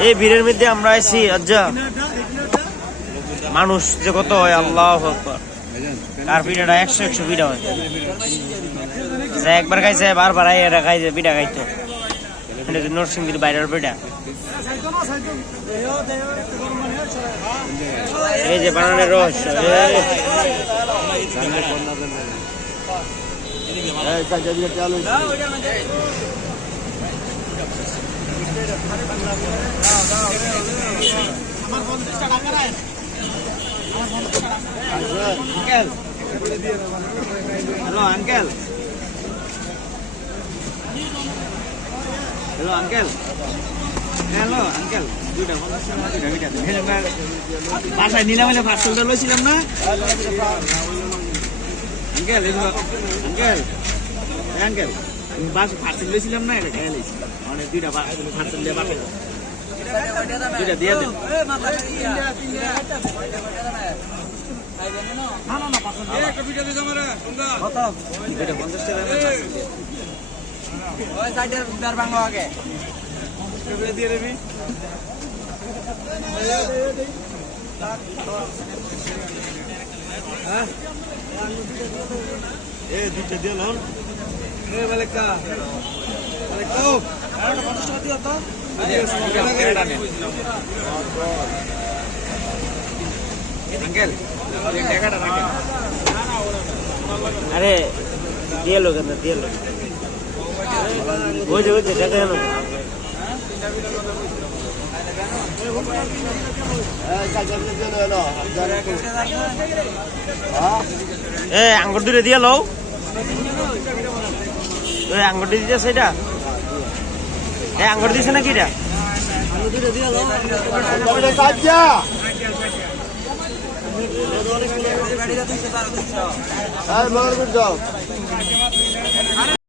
এই ভিড়ের মধ্যে আমরা আছি আজ্জা মানুষ যে কত হয় আল্লাহু আকবার কার পিঠাটা 100 পিঠা হয় যে একবার খাইছে বারবার আইয়া খাইছে পিঠা খাইতো এটা নরসিংদীর বাইরের পিঠা এই যে বানানোর রহস্য hello uncle hello uncle hello uncle বাসায় নিলাম পার্সেলটা লইছিলাম না আঙ্কেল আঙ্কেল আঙ্কেল বাস পার্সেল লইছিলাম না এটা খেয়ে লইছি মানে দুইটা পার্সেল দিয়ে বাসায় দুইটা দিয়ে দেন দুইটা দিয়ে লোন আরে দিয়ে লো কেন দিয়ে লো বুঝে বুঝে টাকা এলো আঙ্গুর দূরে দিয়ে লো আঙ্গুর দিয়েছে সেটা আঙ্গুর দিছে নাকি এটা যাও